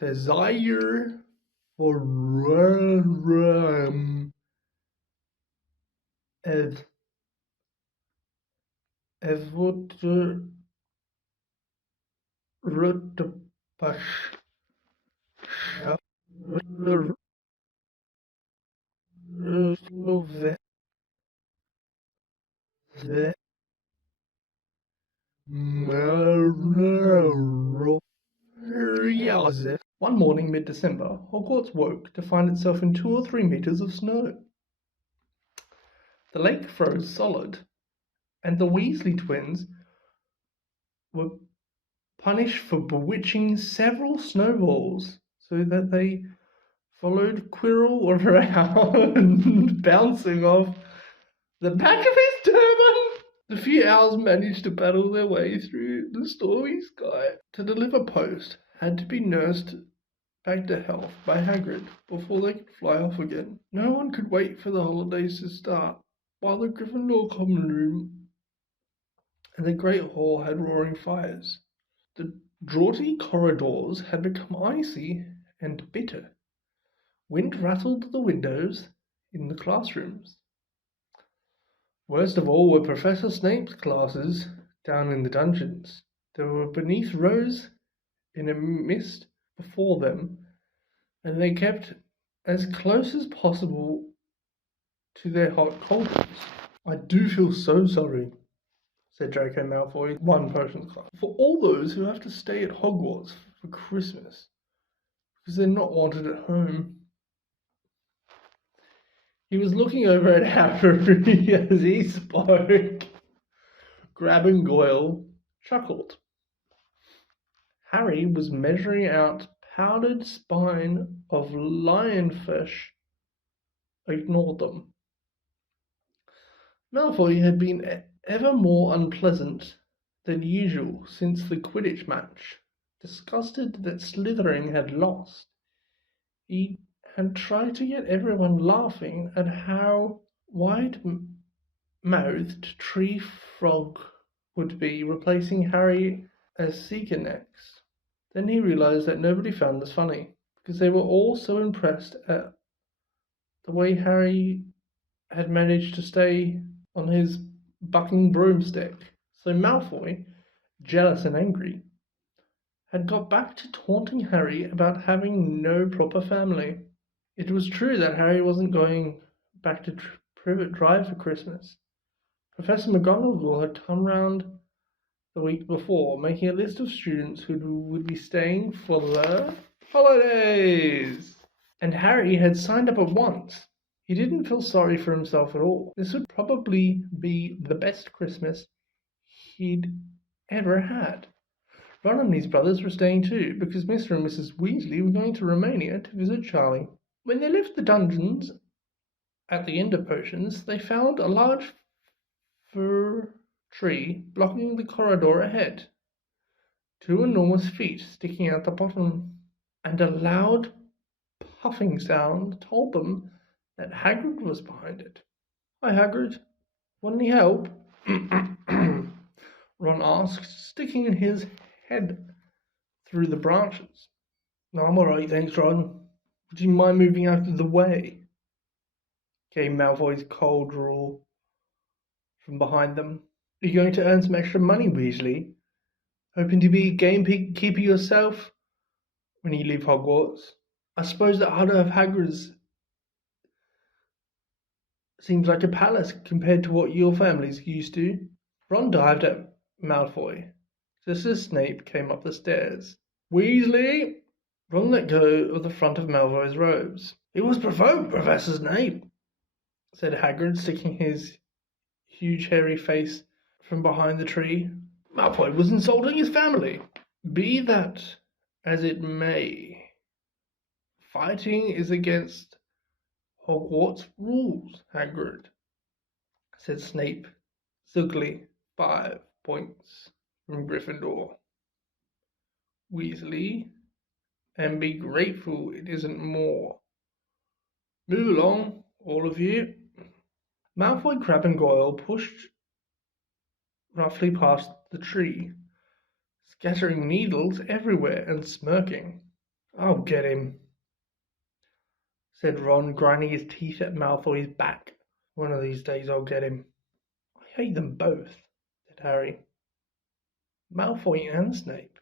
desire for realm as what Rutpash the Mirror of Erised. One morning mid-December, Hogwarts woke to find itself in 2 or 3 meters of snow. The lake froze solid, and the Weasley twins were punished for bewitching several snowballs so that they followed Quirrell around, bouncing off the back of his turban. The few owls managed to battle their way through the stormy sky. To deliver post had to be nursed back to health by Hagrid before they could fly off again. No one could wait for the holidays to start, while the Gryffindor common room and the Great Hall had roaring fires. The draughty corridors had become icy and bitter. Wind rattled the windows in the classrooms. Worst of all were Professor Snape's classes down in the dungeons. They were beneath rows in a mist before them, and they kept as close as possible to their hot cauldrons. I do feel so sorry, said Draco Malfoy, one potions class, for all those who have to stay at Hogwarts for Christmas, because they're not wanted at home. He was looking over at Harry as he spoke. Grab and Goyle chuckled. Harry was measuring out powdered spine of lionfish. Ignored them. Malfoy had been ever more unpleasant than usual since the Quidditch match. Disgusted that Slytherin had lost, he had tried to get everyone laughing at how wide-mouthed Tree Frog would be replacing Harry as Seeker next. Then he realized that nobody found this funny, because they were all so impressed at the way Harry had managed to stay on his bucking broomstick. So Malfoy, jealous and angry, had got back to taunting Harry about having no proper family. It was true that Harry wasn't going back to Privet Drive for Christmas. Professor McGonagall had come round the week before, making a list of students who would be staying for the holidays. And Harry had signed up at once. He didn't feel sorry for himself at all. This would probably be the best Christmas he'd ever had. Ron and his brothers were staying too, because Mr. and Mrs. Weasley were going to Romania to visit Charlie. When they left the dungeons at the end of potions, they found a large fir tree blocking the corridor ahead, 2 enormous feet sticking out the bottom, and a loud puffing sound told them that Hagrid was behind it. Hi, Hagrid. Want any help? Ron asked, sticking his head through the branches. No, I'm all right, thanks, Ron. Would you mind moving out of the way? Came Malfoy's cold drawl from behind them. Are you going to earn some extra money, Weasley? Hoping to be a gamekeeper yourself when you leave Hogwarts? I suppose that Huddle of Hagrid's seems like a palace compared to what your family's used to. Ron dived at Malfoy just as Snape came up the stairs. Weasley! Ron let go of the front of Malfoy's robes. He was provoked, Professor Snape, said Hagrid, sticking his huge hairy face from behind the tree. Malfoy was insulting his family. Be that as it may, fighting is against Hogwarts rules, Hagrid, said Snape, silkily. 5 points from Gryffindor. Weasley, and be grateful it isn't more. Move along, all of you. Malfoy, Crabbe, and Goyle pushed roughly past the tree, scattering needles everywhere and smirking. I'll get him, said Ron, grinding his teeth at Malfoy's back. One of these days I'll get him. I hate them both, said Harry. Malfoy and Snape.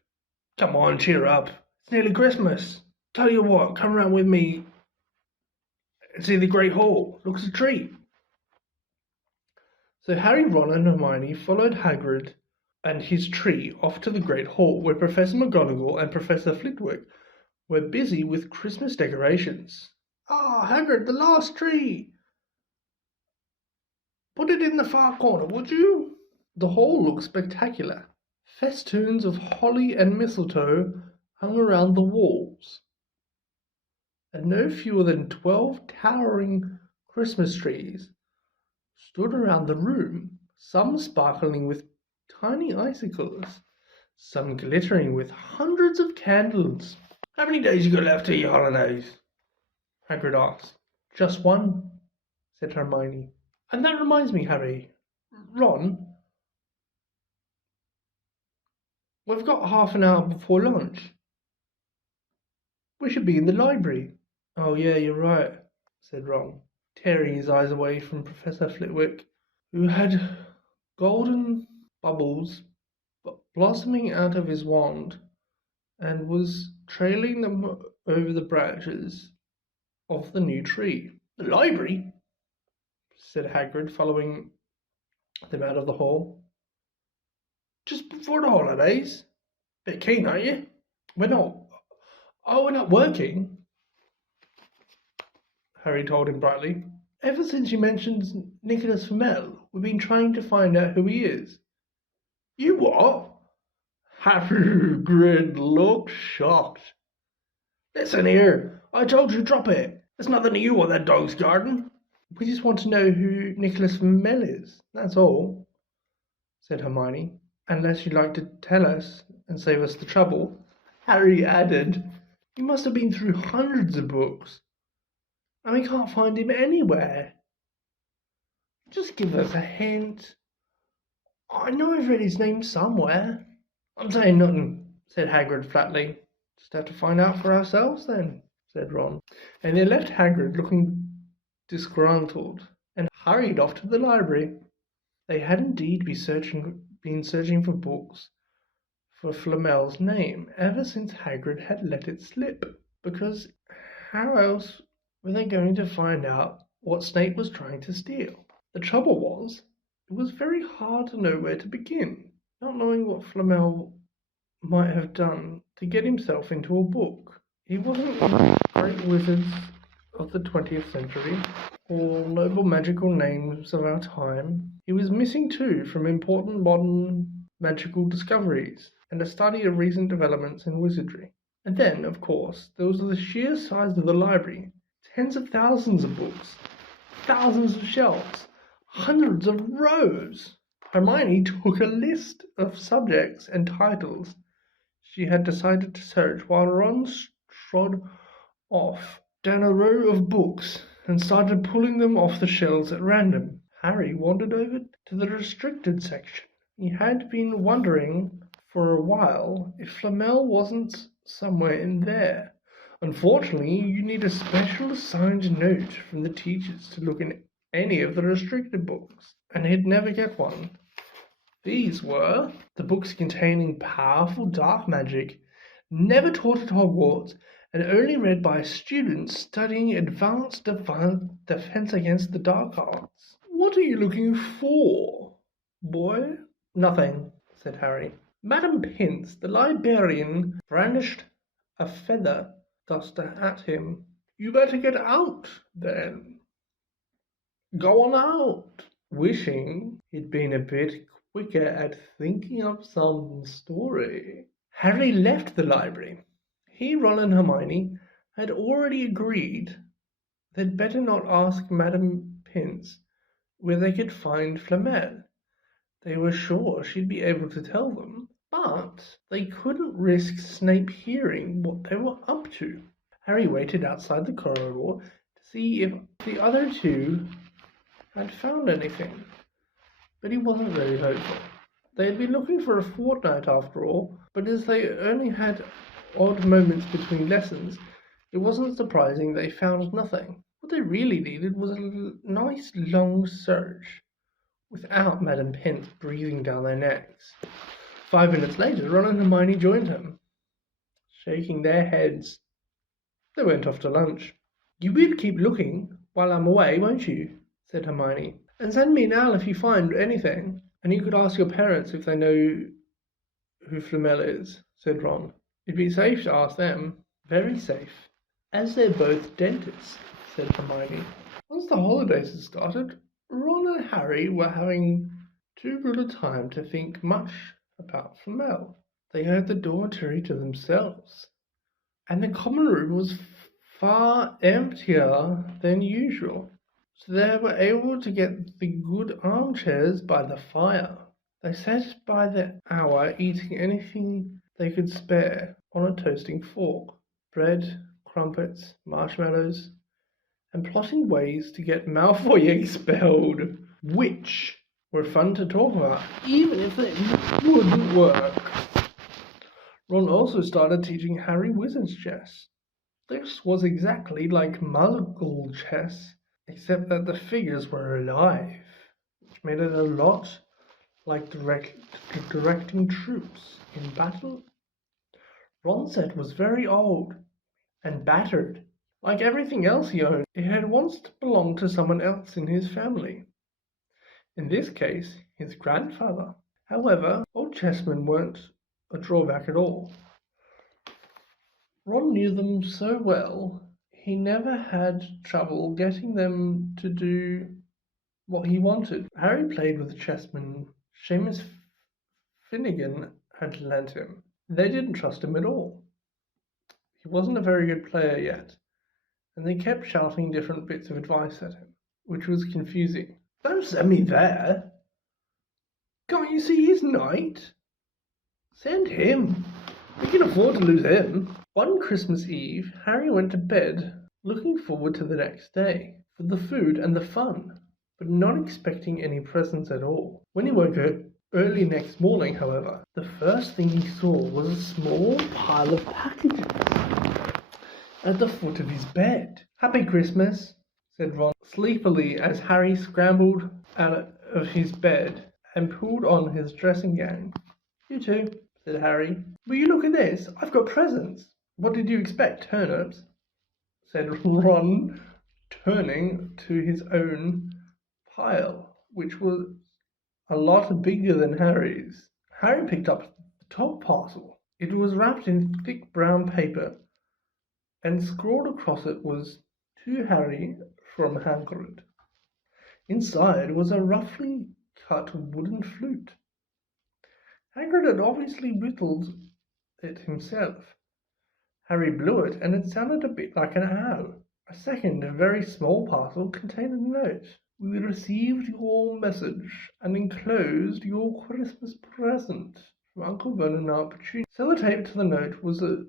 Come on, cheer up. It's nearly Christmas. Tell you what, come round with me and see the Great Hall. Looks a treat. So Harry, Ron and Hermione followed Hagrid and his tree off to the Great Hall, where Professor McGonagall and Professor Flitwick were busy with Christmas decorations. Ah, Hagrid, the last tree! Put it in the far corner, would you? The hall looked spectacular. Festoons of holly and mistletoe hung around the walls, and no fewer than 12 towering Christmas trees stood around the room, some sparkling with tiny icicles, some glittering with hundreds of candles. How many days you got left to your holidays? Hagrid asked. Just one, said Hermione. And that reminds me, Harry. Ron, we've got half an hour before lunch. We should be in the library. Oh yeah, you're right, said Ron, tearing his eyes away from Professor Flitwick, who had golden bubbles blossoming out of his wand and was trailing them over the branches of the new tree. The library? Said Hagrid, following them out of the hall. Just before the holidays? Bit keen, aren't you? We're not. Oh, we're not working, Harry told him brightly. Ever since you mentioned Nicholas Flamel, we've been trying to find out who he is. You what? Hagrid looked shocked. Listen here, I told you drop it. There's nothing to you on that dog's garden. We just want to know who Nicholas Flamel is, that's all, said Hermione. Unless you'd like to tell us and save us the trouble, Harry added. You must have been through hundreds of books, and we can't find him anywhere. Just give us a hint. I know I've read his name somewhere. I'm saying nothing, said Hagrid flatly. Just have to find out for ourselves then, said Ron. And they left Hagrid looking disgruntled and hurried off to the library. They had indeed been searching for books for Flamel's name ever since Hagrid had let it slip, because how else were they going to find out what Snape was trying to steal? The trouble was, it was very hard to know where to begin, not knowing what Flamel might have done to get himself into a book. He wasn't one of the great wizards of the 20th century, or noble magical names of our time. He was missing too from important modern magical discoveries and a study of recent developments in wizardry. And then, of course, there was the sheer size of the library. Tens of thousands of books, thousands of shelves, hundreds of rows. Hermione took a list of subjects and titles she had decided to search, while Ron strode off down a row of books and started pulling them off the shelves at random. Harry wandered over to the restricted section. He had been wondering for a while if Flamel wasn't somewhere in there. Unfortunately, you need a special assigned note from the teachers to look in any of the restricted books, and he'd never get one. These were the books containing powerful dark magic, never taught at Hogwarts, and only read by students studying advanced defense against the dark arts. What are you looking for, boy? Nothing, said Harry. Madam Pince, the librarian, brandished a feather duster at him. You better get out, then. Go on out. Wishing he'd been a bit quicker at thinking up some story, Harry left the library. He, Ron and Hermione had already agreed they'd better not ask Madam Pince where they could find Flamel. They were sure she'd be able to tell them, but they couldn't risk Snape hearing what they were up to. Harry waited outside the corridor to see if the other two had found anything, but he wasn't very hopeful. They had been looking for a fortnight after all, but as they only had odd moments between lessons, it wasn't surprising they found nothing. What they really needed was a nice long search, without Madam Pince breathing down their necks. 5 minutes later, Ron and Hermione joined him. Shaking their heads, they went off to lunch. "You will keep looking while I'm away, won't you?" said Hermione. "And send me an owl if you find anything. And you could ask your parents if they know who Flamel is," said Ron. "It'd be safe to ask them." "Very safe, as they're both dentists," said Hermione. Once the holidays had started, Ron and Harry were having too good a time to think much about Flamel. They had the dormitory to themselves, and the common room was far emptier than usual, so they were able to get the good armchairs by the fire. They sat by the hour eating anything they could spare on a toasting fork, bread, crumpets, marshmallows, and plotting ways to get Malfoy expelled, which were fun to talk about, even if they wouldn't work. Ron also started teaching Harry wizard's chess. This was exactly like Muggle chess, except that the figures were alive, which made it a lot like directing troops in battle. Ron's set was very old and battered. Like everything else he owned, it had once belonged to someone else in his family. In this case, his grandfather. However, old chessmen weren't a drawback at all. Ron knew them so well, he never had trouble getting them to do what he wanted. Harry played with the chessmen Seamus Finnegan had lent him. They didn't trust him at all. He wasn't a very good player yet, and they kept shouting different bits of advice at him, which was confusing. "Don't send me there. Can't you see he's knight? Send him. We can afford to lose him." One Christmas Eve, Harry went to bed looking forward to the next day, for the food and the fun, but not expecting any presents at all. When he woke up early next morning, however, the first thing he saw was a small pile of packages at the foot of his bed. "Happy Christmas," said Ron sleepily as Harry scrambled out of his bed and pulled on his dressing gown. "You too," said Harry. "Will you look at this? I've got presents." "What did you expect, turnips?" said Ron, turning to his own pile, which was a lot bigger than Harry's. Harry picked up the top parcel. It was wrapped in thick brown paper, and scrawled across it was, "To Harry from Hagrid." Inside was a roughly cut wooden flute. Hagrid had obviously whittled it himself. Harry blew it, and it sounded a bit like an owl. A second, very small parcel contained a note. "We received your message and enclosed your Christmas present from Uncle Vernon and Aunt Petunia." Sellotaped to the note was a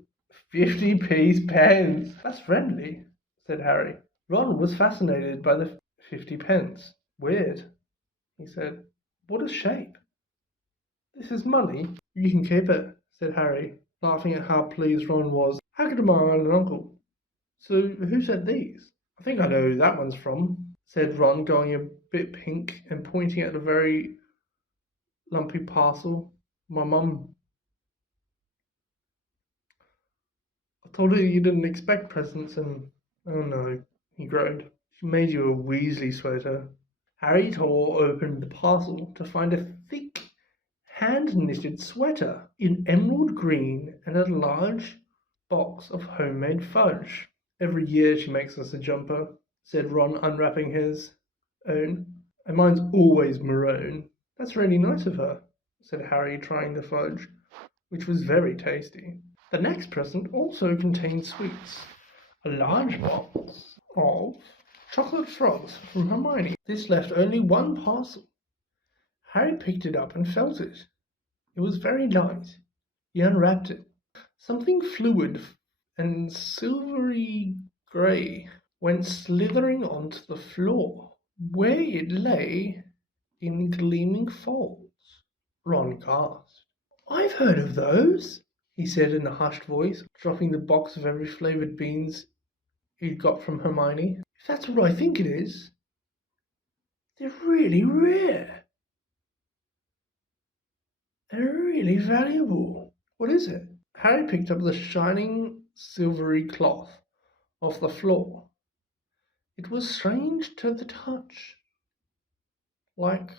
50p pence. "That's friendly," said Harry. Ron was fascinated by the 50p. "Weird," he said. "What a shape." "This is money. You can keep it," said Harry, laughing at how pleased Ron was. "How could my aunt and uncle? So who sent these?" "I think I know who that one's from," said Ron, going a bit pink and pointing at a very lumpy parcel. "My mum. I told her you didn't expect presents and... oh no," he groaned. "She made you a Weasley sweater." Harry tore open the parcel to find a thick, hand-knitted sweater in emerald green and a large box of homemade fudge. "Every year she makes us a jumper," said Ron, unwrapping his own. "And mine's always maroon." "That's really nice of her," said Harry, trying the fudge, which was very tasty. The next present also contained sweets. A large box of chocolate frogs from Hermione. This left only one parcel. Harry picked it up and felt it. It was very light. He unwrapped it. Something fluid and silvery grey went slithering onto the floor, where it lay in gleaming folds. Ron gasped. "I've heard of those," he said in a hushed voice, dropping the box of every flavoured beans he'd got from Hermione. If that's what I think it is, they're really rare. They're really valuable. What is it? Harry picked up the shining silvery cloth off the floor. It was strange to the touch, like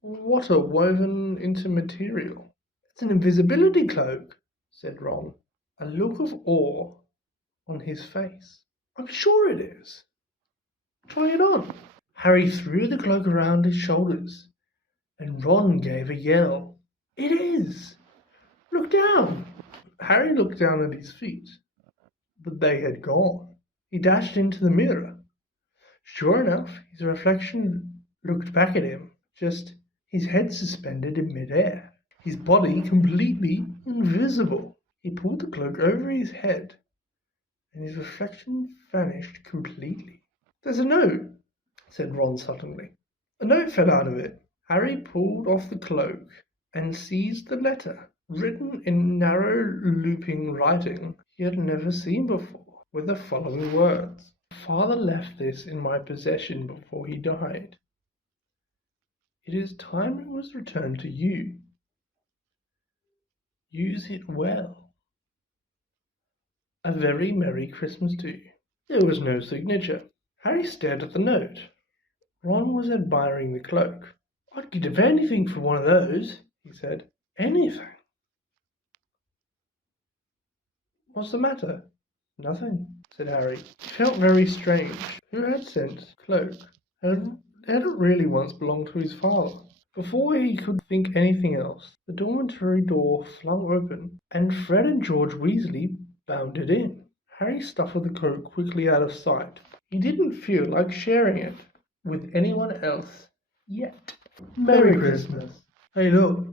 water woven into material. It's an invisibility cloak, said Ron, a look of awe on his face. I'm sure it is. Try it on. Harry threw the cloak around his shoulders, and Ron gave a yell. It is! Look down! Harry looked down at his feet, but they had gone. He dashed into the mirror. Sure enough, his reflection looked back at him, just his head suspended in midair, his body completely invisible. He pulled the cloak over his head, and his reflection vanished completely. There's a note, said Ron suddenly. A note fell out of it. Harry pulled off the cloak and seized the letter, written in narrow, looping writing he had never seen before, with the following words. Father left this in my possession before he died. It is time it was returned to you. Use it well. A very Merry Christmas to you. There was no signature. Harry stared at the note. Ron was admiring the cloak. I'd give anything for one of those, he said. Anything. What's the matter? Nothing, said Harry. He felt very strange. Who had sent the cloak? Had it really once belonged to his father? Before he could think anything else, the dormitory door flung open, and Fred and George Weasley bounded in. Harry stuffed the cloak quickly out of sight. He didn't feel like sharing it with anyone else yet. Merry Christmas. Hey look,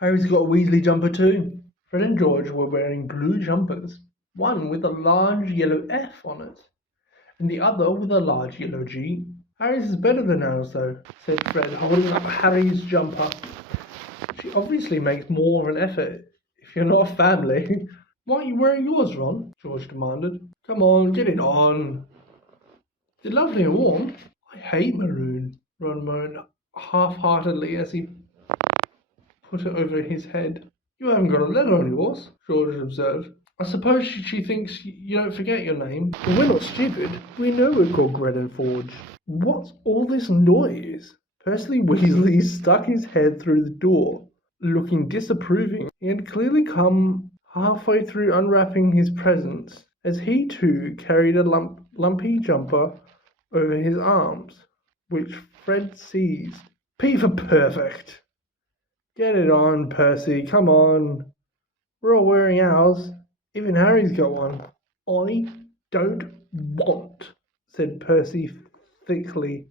Harry's got a Weasley jumper too. Fred and George were wearing blue jumpers, one with a large yellow F on it, and the other with a large yellow G. Harry's is better than ours though, said Fred, holding up Harry's jumper. She obviously makes more of an effort if you're not a family. Why aren't you wearing yours, Ron? George demanded. Come on, get it on. They're lovely and warm. I hate maroon, Ron moaned half-heartedly as he put it over his head. You haven't got a letter on yours, George observed. I suppose she thinks you don't forget your name. But we're not stupid. We know we're called Gred and Forge. What's all this noise? Percy Weasley stuck his head through the door, looking disapproving. He had clearly come halfway through unwrapping his presents, as he too carried a lumpy jumper over his arms, which Fred seized. P for perfect. Get it on, Percy, come on. We're all wearing ours. Even Harry's got one. I don't want, said Percy thickly,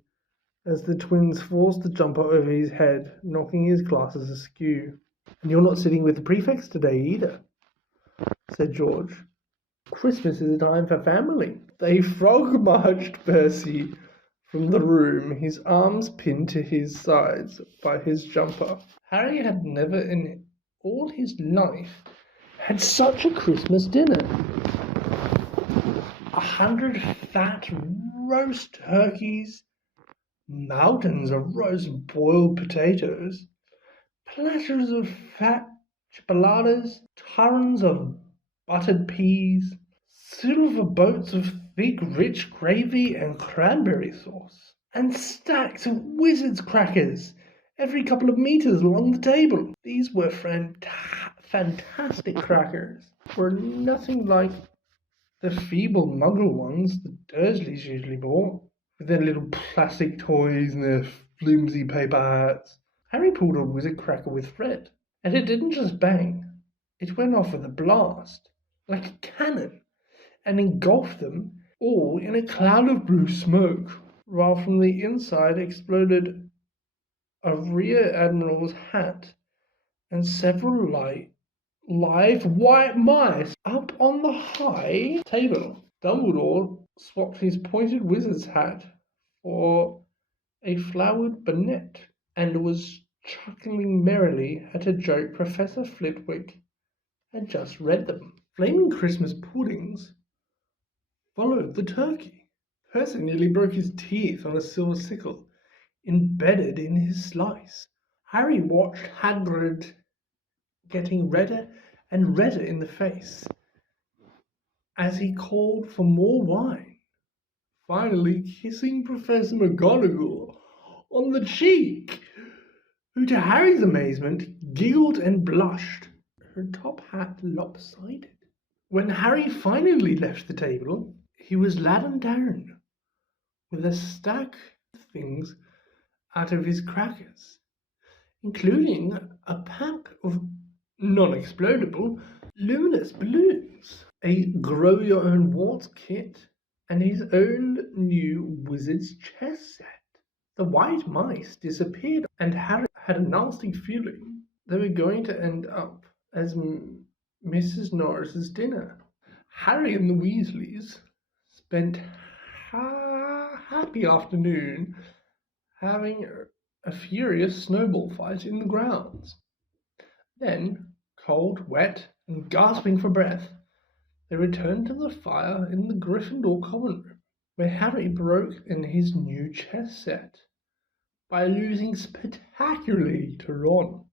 as the twins forced the jumper over his head, knocking his glasses askew. And you're not sitting with the prefects today either, said George. Christmas is a time for family. They frog-marched Percy from the room, his arms pinned to his sides by his jumper. Harry had never in all his life had such a Christmas dinner. 100 fat roast turkeys, mountains of roast boiled potatoes, platters of fat chipolatas, tons of buttered peas, silver boats of thick rich gravy and cranberry sauce, and stacks of wizard's crackers every couple of meters along the table. These were fantastic crackers, were nothing like the feeble muggle ones the Dursleys usually bought, with their little plastic toys and their flimsy paper hats. Harry pulled a wizard cracker with Fred, and it didn't just bang. It went off with a blast, like a cannon, and engulfed them all in a cloud of blue smoke, while from the inside exploded a rear admiral's hat and several live white mice up on the high table. Dumbledore swapped his pointed wizard's hat for a flowered bonnet and was chuckling merrily at a joke Professor Flitwick had just read them. Flaming Christmas puddings followed the turkey. Percy nearly broke his teeth on a silver sickle embedded in his slice. Harry watched Hagrid getting redder and redder in the face as he called for more wine, finally kissing Professor McGonagall on the cheek, who, to Harry's amazement, giggled and blushed, her top hat lopsided. When Harry finally left the table, he was laden down with a stack of things out of his crackers, including a pack of non-explodable luminous balloons, a grow-your-own-warts kit, and his own new wizard's chess set. The white mice disappeared, and Harry had a nasty feeling they were going to end up as Mrs. Norris's dinner. Harry and the Weasleys spent happy afternoon having a furious snowball fight in the grounds. Then, cold, wet, and gasping for breath, they returned to the fire in the Gryffindor common room, where Harry broke in his new chess set by losing spectacularly to Ron.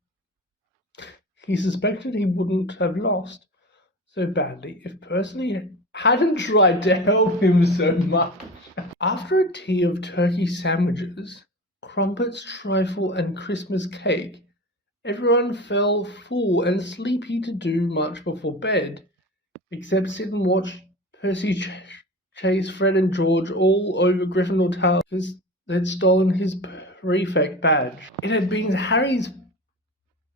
He suspected he wouldn't have lost so badly if Percy hadn't tried to help him so much. After a tea of turkey sandwiches, crumpets, trifle, and Christmas cake, everyone fell full and sleepy to do much before bed, except sit and watch Percy chase Fred and George all over Gryffindor Tower because they'd stolen his prefect badge. It had been Harry's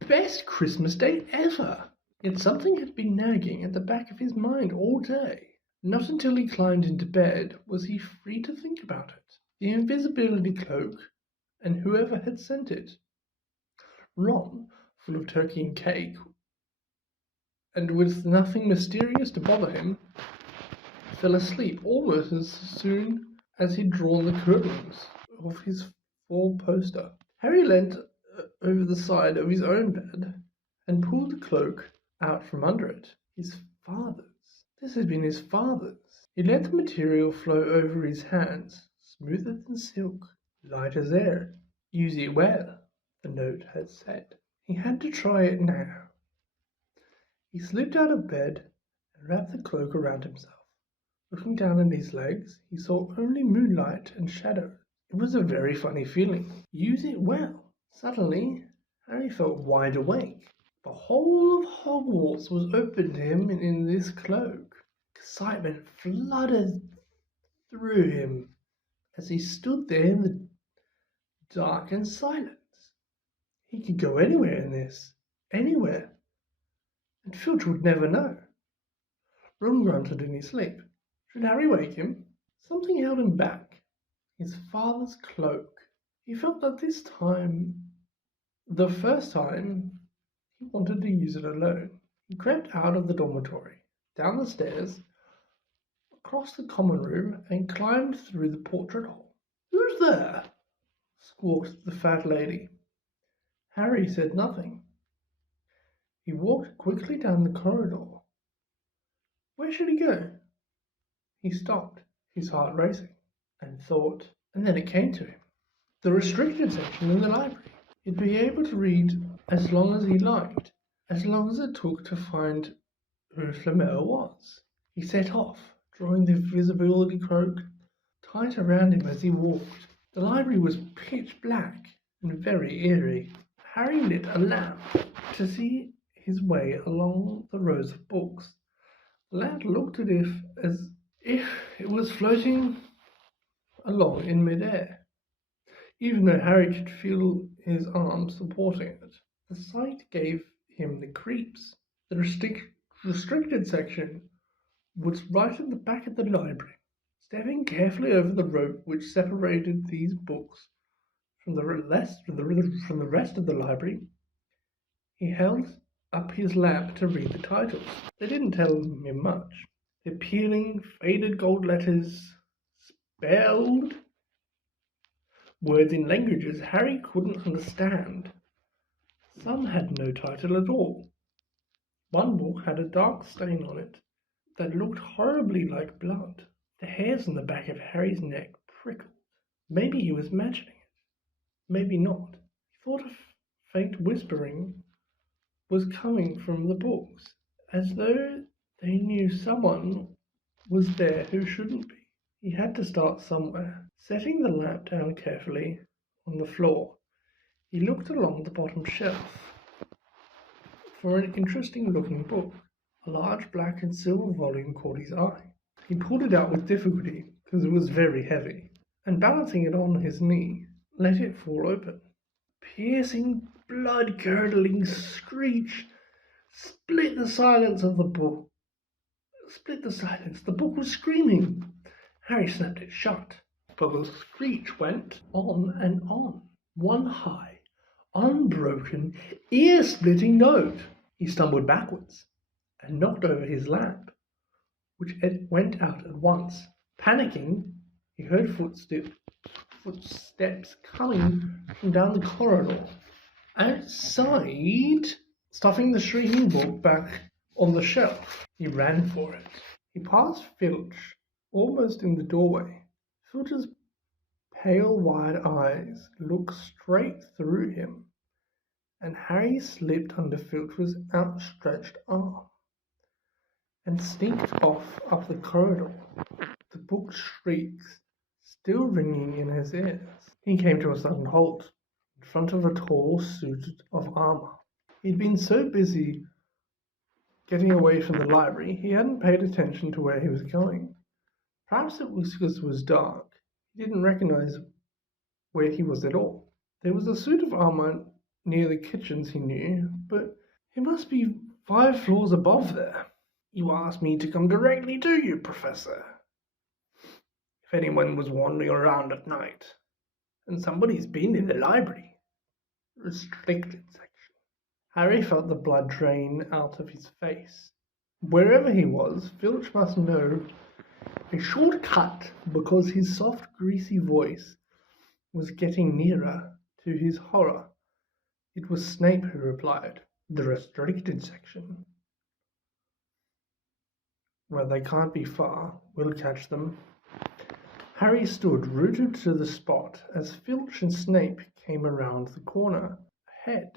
best Christmas day ever, yet something had been nagging at the back of his mind all day. Not until he climbed into bed was he free to think about it. The invisibility cloak and whoever had sent it. Ron, full of turkey and cake, and with nothing mysterious to bother him, fell asleep almost as soon as he'd drawn the curtains of his four-poster. Harry leant over the side of his own bed and pulled the cloak out from under it. His father's. This had been his father's. He let the material flow over his hands, smoother than silk, light as air. Use it well, the note had said. He had to try it now. He slipped out of bed and wrapped the cloak around himself. Looking down at his legs, he saw only moonlight and shadow. It was a very funny feeling. Use it well. Suddenly, Harry felt wide awake. The whole of Hogwarts was open to him in this cloak. Excitement flooded through him as he stood there in the dark and silence. He could go anywhere in this. Anywhere. And Filch would never know. Ron grunted in his sleep. Should Harry wake him? Something held him back. His father's cloak. He felt that this time, the first time, he wanted to use it alone. He crept out of the dormitory, down the stairs, across the common room, and climbed through the portrait hole. "Who's there?" squawked the fat lady. Harry said nothing. He walked quickly down the corridor. Where should he go? He stopped, his heart racing, and thought, and then it came to him. The restricted section in the library. He'd be able to read as long as he liked, as long as it took to find who Flamel was. He set off, drawing the visibility cloak tight around him as he walked. The library was pitch black and very eerie. Harry lit a lamp to see his way along the rows of books. The lamp looked as if it was floating along in midair, even though Harry could feel his arms supporting it. The sight gave him the creeps. The restricted section was right at the back of the library. Stepping carefully over the rope which separated these books from the rest of the library, he held up his lamp to read the titles. They didn't tell him much. The appealing, faded gold letters spelled words in languages Harry couldn't understand. Some had no title at all. One book had a dark stain on it that looked horribly like blood. The hairs on the back of Harry's neck prickled. Maybe he was imagining it. Maybe not. He thought a faint whispering was coming from the books, as though they knew someone was there who shouldn't be. He had to start somewhere. Setting the lamp down carefully on the floor, he looked along the bottom shelf for an interesting-looking book. A large black and silver volume caught his eye. He pulled it out with difficulty, because it was very heavy, and balancing it on his knee, let it fall open. Piercing, blood-curdling screech split the silence of the book. Split the silence. The book was screaming. Harry snapped it shut, but the screech went on and on. One high, unbroken, ear-splitting note. He stumbled backwards and knocked over his lamp, which went out at once. Panicking, he heard footsteps coming from down the corridor. Outside, stuffing the shrieking book back on the shelf, he ran for it. He passed Filch almost in the doorway. Filch's pale, wide eyes looked straight through him, and Harry slipped under Filch's outstretched arm and sneaked off up the corridor, the book's shrieks still ringing in his ears. He came to a sudden halt in front of a tall suit of armor. He'd been so busy getting away from the library, he hadn't paid attention to where he was going. Perhaps it was because it was dark. He didn't recognize where he was at all. There was a suit of armor near the kitchens, he knew, but it must be 5 floors above there. You asked me to come directly to you, Professor. If anyone was wandering around at night, and somebody's been in the library. Restricted section. Harry felt the blood drain out of his face. Wherever he was, Filch must know a shortcut, because his soft, greasy voice was getting nearer. To his horror, it was Snape who replied. The restricted section. Well, they can't be far. We'll catch them. Harry stood rooted to the spot as Filch and Snape came around the corner. Ahead.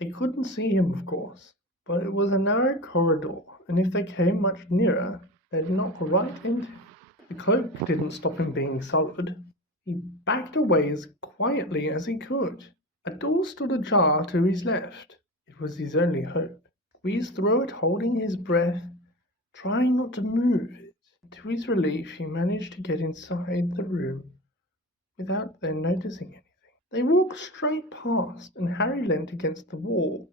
They couldn't see him, of course, but it was a narrow corridor, and if they came much nearer, they'd knock right into him. The cloak didn't stop him being solid. He backed away as quietly as he could. A door stood ajar to his left. It was his only hope. Squeezed through it, holding his breath, trying not to move it. To his relief, he managed to get inside the room without them noticing anything. They walked straight past, and Harry leant against the wall,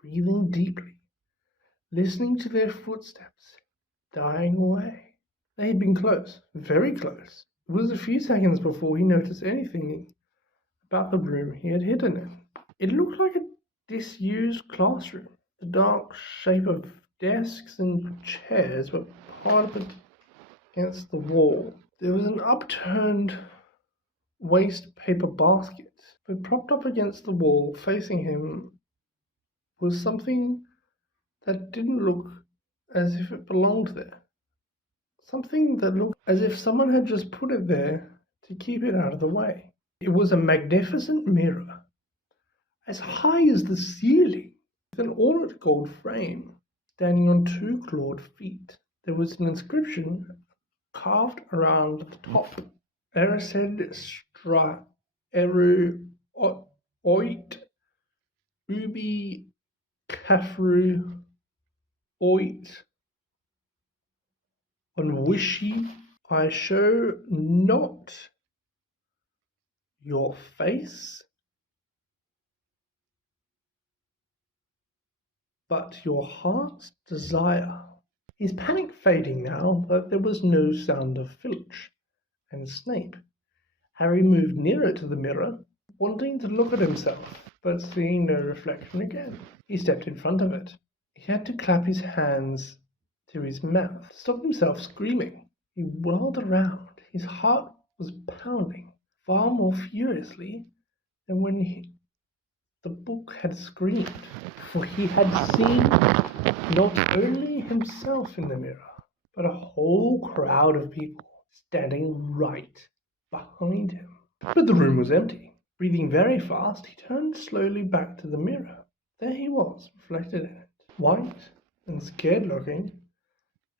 breathing deeply, listening to their footsteps dying away. They had been close, very close. It was a few seconds before he noticed anything about the room he had hidden in. It looked like a disused classroom. The dark shape of desks and chairs were parted against the wall. There was an upturned waste paper basket, but propped up against the wall facing him was something that didn't look as if it belonged there. Something that looked as if someone had just put it there to keep it out of the way. It was a magnificent mirror, as high as the ceiling, with an ornate gold frame, standing on 2 clawed feet. There was an inscription carved around the top. Erised stra eru oit ubi cafru oit on wishy I show not your face, but your heart's desire. His panic fading now that there was no sound of Filch and Snape. Harry moved nearer to the mirror, wanting to look at himself, but seeing no reflection again. He stepped in front of it. He had to clap his hands to his mouth to stop himself screaming. He whirled around. His heart was pounding far more furiously than when The book had screamed, for he had seen not only himself in the mirror, but a whole crowd of people standing right behind him. But the room was empty. Breathing very fast, he turned slowly back to the mirror. There he was, reflected in it, white and scared looking,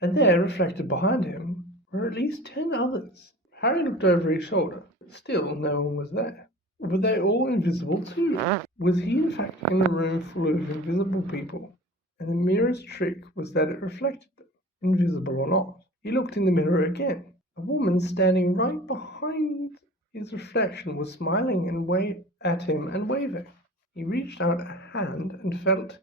and there, reflected behind him, were at least 10 others. Harry looked over his shoulder, but still no one was there. Were they all invisible too? Was he in fact in a room full of invisible people, and the mirror's trick was that it reflected them, invisible or not? He looked in the mirror again. A woman standing right behind his reflection was smiling and at him and waving. He reached out a hand and felt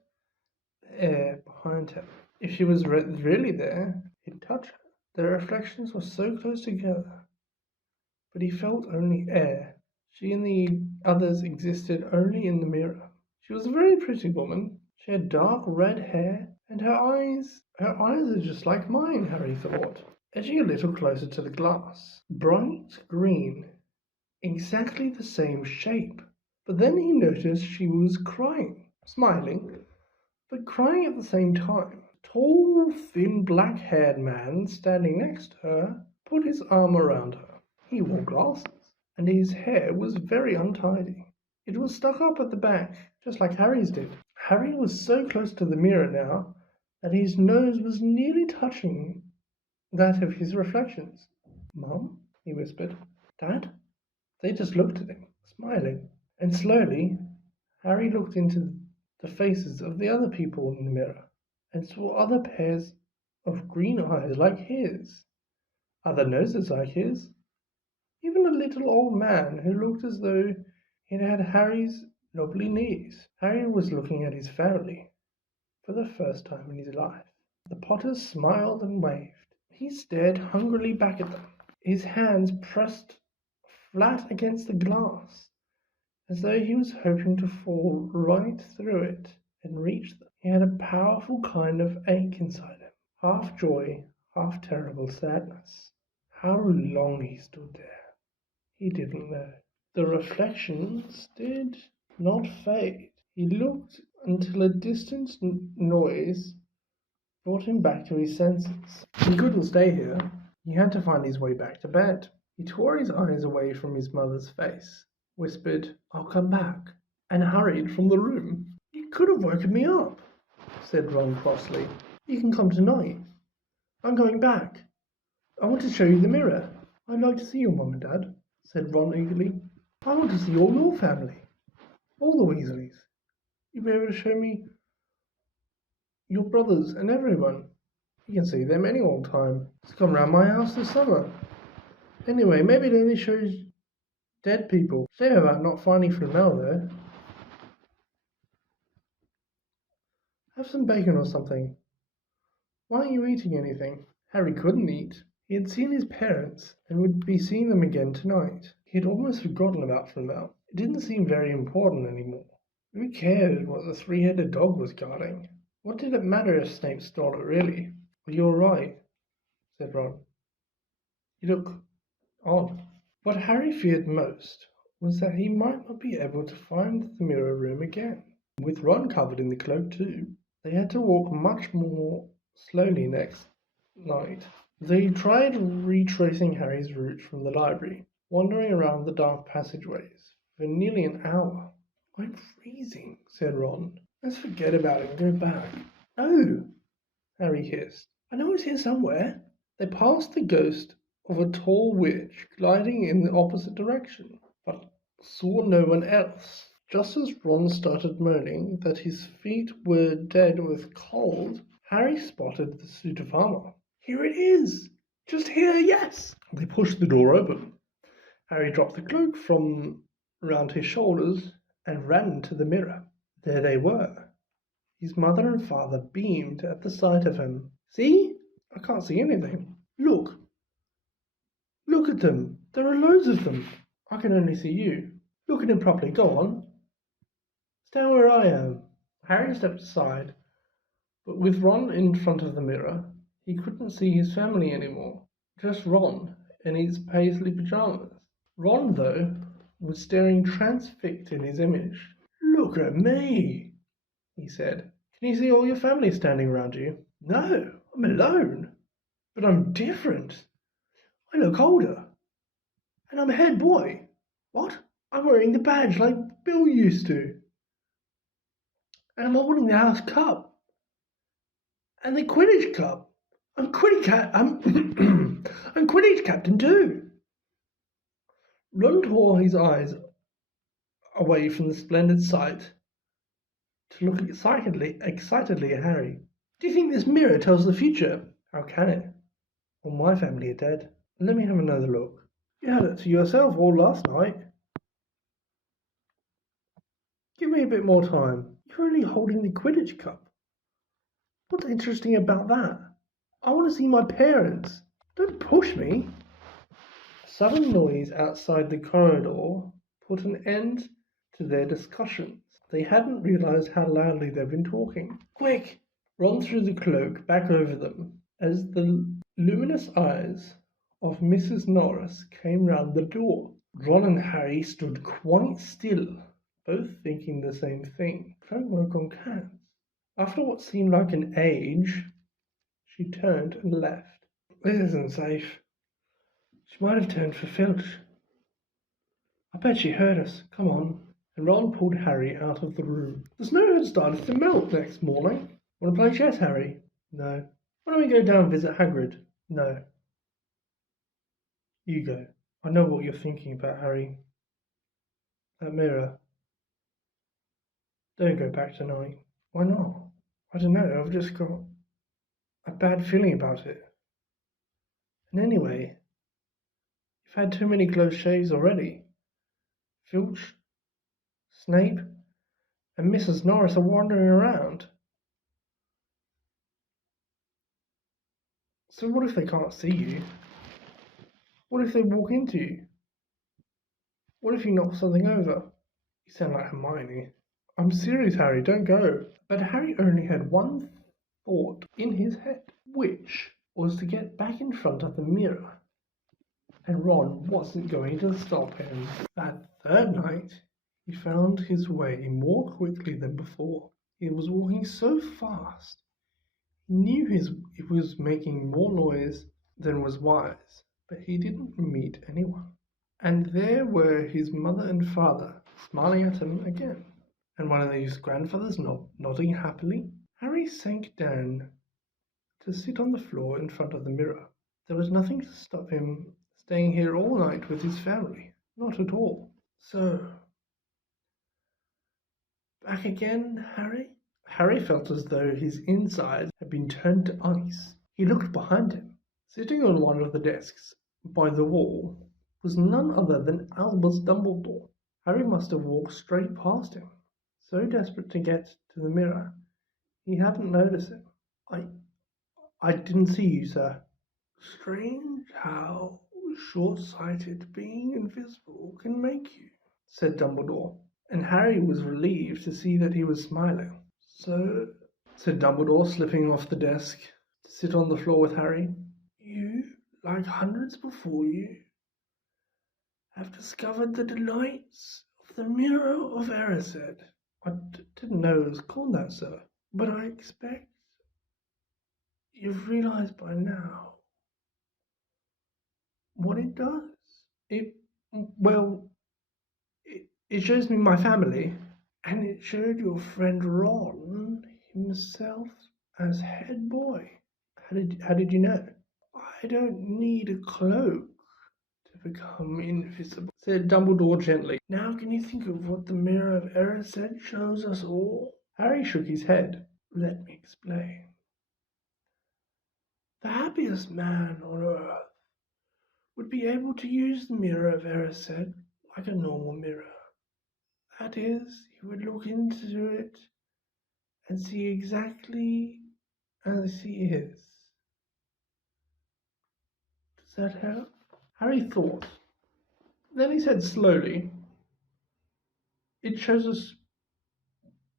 the air behind him. If she was really there, he'd touch her. Their reflections were so close together, but he felt only air. She and the others existed only in the mirror. She was a very pretty woman. She had dark red hair, and her eyes are just like mine, Harry thought, edging a little closer to the glass. Bright green, exactly the same shape. But then he noticed she was crying, smiling, but crying at the same time. A tall, thin, black-haired man standing next to her put his arm around her. He wore glasses, and his hair was very untidy. It was stuck up at the back, just like Harry's did. Harry was so close to the mirror now that his nose was nearly touching that of his reflections. "Mum," he whispered. "Dad?" They just looked at him, smiling. And slowly, Harry looked into the faces of the other people in the mirror and saw other pairs of green eyes like his, other noses like his, even a little old man who looked as though he had Harry's knobbly knees. Harry was looking at his family for the first time in his life. The Potters smiled and waved. He stared hungrily back at them, his hands pressed flat against the glass, as though he was hoping to fall right through it and reach them. He had a powerful kind of ache inside him, half joy, half terrible sadness. How long he stood there, he didn't know. The reflections did not fade. He looked until a distant noise brought him back to his senses. He couldn't stay here. He had to find his way back to bed. He tore his eyes away from his mother's face, whispered, "I'll come back," and hurried from the room. "You could have woken me up," said Ron crossly. "You can come tonight. I'm going back. I want to show you the mirror." "I'd like to see your mum and dad," said Ron eagerly. "I want to see all your family, all the Weasleys. You'll be able to show me your brothers and everyone. You can see them any old time. Just come round my house this summer. Anyway, maybe it only shows dead people. Shame about not finding Flamel there. Have some bacon or something. Why aren't you eating anything?" Harry couldn't eat. He had seen his parents and would be seeing them again tonight. He had almost forgotten about Flamel. It didn't seem very important anymore. Who cared what the three-headed dog was guarding? What did it matter if Snape stole it, really? "Well, you're right," said Ron. "You look odd." What Harry feared most was that he might not be able to find the mirror room again. With Ron covered in the cloak too, they had to walk much more slowly next night. They tried retracing Harry's route from the library, wandering around the dark passageways for nearly an hour. "I'm freezing," said Ron. "Let's forget about it and go back." "No," Harry hissed. "I know it's here somewhere." They passed the ghost of a tall witch gliding in the opposite direction, but saw no one else. Just as Ron started moaning that his feet were dead with cold, Harry spotted the suit of armor. "Here it is! Just here, yes!" They pushed the door open. Harry dropped the cloak from round his shoulders and ran to the mirror. There they were. His mother and father beamed at the sight of him. "See? I can't see anything." Look at them. There are loads of them." "I can only see you." "Look at him properly. Go on. Stand where I am." Harry stepped aside, but with Ron in front of the mirror, he couldn't see his family anymore. Just Ron in his paisley pajamas. Ron, though, was staring transfixed in his image. "Look Look at me, he said. Can you see all your family standing around you? No, I'm alone. But I'm different. I look older. And I'm a head boy. What? I'm wearing the badge like Bill used to. And I'm holding the House Cup. And the Quidditch Cup. I'm I'm Quidditch captain too. Ron tore his eyes away from the splendid sight to look excitedly at Harry. Do you think this mirror tells the future? How can it? All my family are dead. Let me have another look. You had it to yourself all last night. Give me a bit more time. You're only holding the Quidditch Cup. What's interesting about that? I want to see my parents. Don't push me. A sudden noise outside the corridor put an end to their discussions. They hadn't realized how loudly they'd been talking. Quick! Ron threw the cloak back over them as the luminous eyes of Mrs. Norris came round the door. Ron and Harry stood quite still, both thinking the same thing. Don't work on cats. After what seemed like an age, she turned and left. This isn't safe. She might have turned for Filch. I bet she heard us. Come on. And Ron pulled Harry out of the room. The snow had started to melt next morning. Want to play chess, Harry? No. Why don't we go down and visit Hagrid? No. You go. I know what you're thinking about, Harry. That mirror. Don't go back tonight. Why not? I don't know. I've just got a bad feeling about it. And anyway, you've had too many close shaves already. Filch, Snape, and Mrs. Norris are wandering around. So what if they can't see you? What if they walk into you? What if you knock something over? You sound like Hermione. I'm serious, Harry, don't go. But Harry only had one thought in his head, which was to get back in front of the mirror. And Ron wasn't going to stop him. That third night, he found his way more quickly than before. He was walking so fast. He knew he was making more noise than was wise, but he didn't meet anyone. And there were his mother and father smiling at him again, and one of his grandfathers nodding happily. Harry sank down to sit on the floor in front of the mirror. There was nothing to stop him staying here all night with his family. Not at all. So, back again, Harry? Harry felt as though his insides had been turned to ice. He looked behind him. Sitting on one of the desks by the wall was none other than Albus Dumbledore. Harry must have walked straight past him, so desperate to get to the mirror, he hadn't noticed it. I didn't see you, sir. Strange how short-sighted being invisible can make you, said Dumbledore, and Harry was relieved to see that he was smiling. So, said Dumbledore, slipping off the desk to sit on the floor with Harry, you, like hundreds before you, have discovered the delights of the Mirror of Erised. I didn't know it was called that, sir, but I expect you've realized by now what it does. It shows me my family, and it showed your friend Ron himself as head boy. How did you know? I don't need a cloak to become invisible, said Dumbledore gently. Now can you think of what the Mirror of Erised shows us all? Harry shook his head. Let me explain. The happiest man on earth would be able to use the Mirror of Erised like a normal mirror. That is, he would look into it and see exactly as he is. Does that help? Harry thought. Then he said slowly, it shows us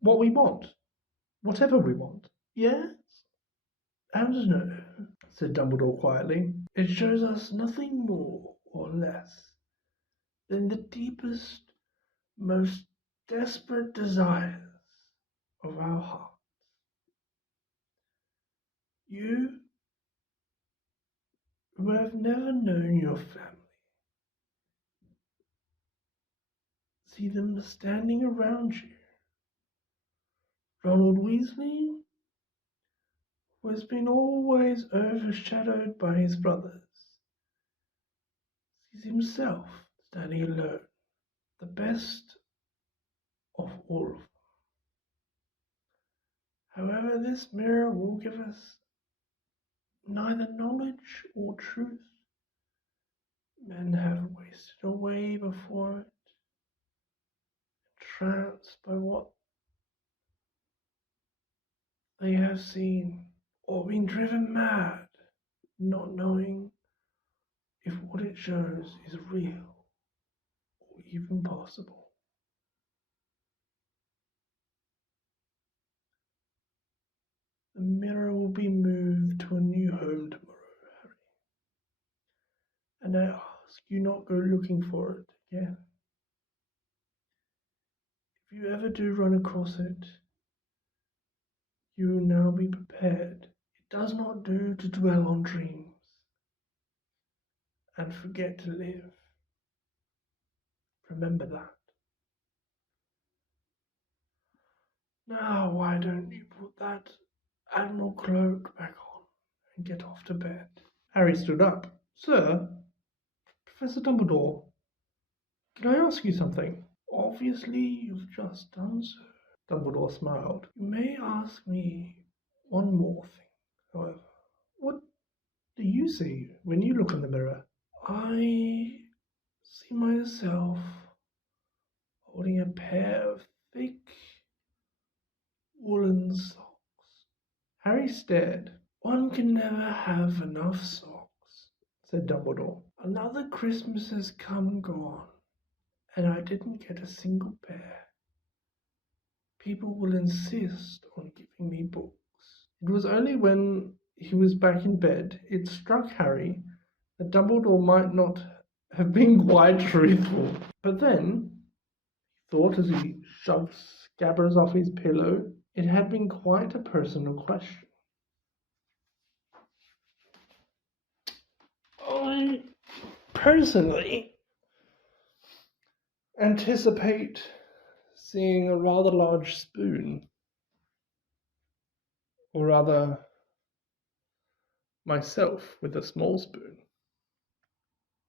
what we want, whatever we want. Yes? I don't know, said Dumbledore quietly. It shows us nothing more or less than the deepest, most desperate desires of our hearts. You who have never known your family, see them standing around you. Ronald Weasley, who has been always overshadowed by his brothers, sees himself standing alone, the best of all of them. However, this mirror will give us neither knowledge or truth. Men have wasted away before it, entranced by what they have seen, or been driven mad, not knowing if what it shows is real or even possible. The mirror will be moved to a new home tomorrow, Harry, and I ask you not go looking for it again. If you ever do run across it, you will now be prepared. It does not do to dwell on dreams and forget to live. Remember that. Now, why don't you put that Admiral cloak back on and get off to bed? Harry stood up. Sir, Professor Dumbledore, can I ask you something? Obviously, you've just done so. Dumbledore smiled. You may ask me one more thing, however. What do you see when you look in the mirror? I see myself holding a pair of thick woolen socks. Harry stared. One can never have enough socks, said Dumbledore. Another Christmas has come and gone, and I didn't get a single pair. People will insist on giving me books. It was only when he was back in bed it struck Harry that Dumbledore might not have been quite truthful. But then, he thought as he shoved Scabbers off his pillow, it had been quite a personal question. I personally anticipate seeing a rather large spoon, or rather myself with a small spoon.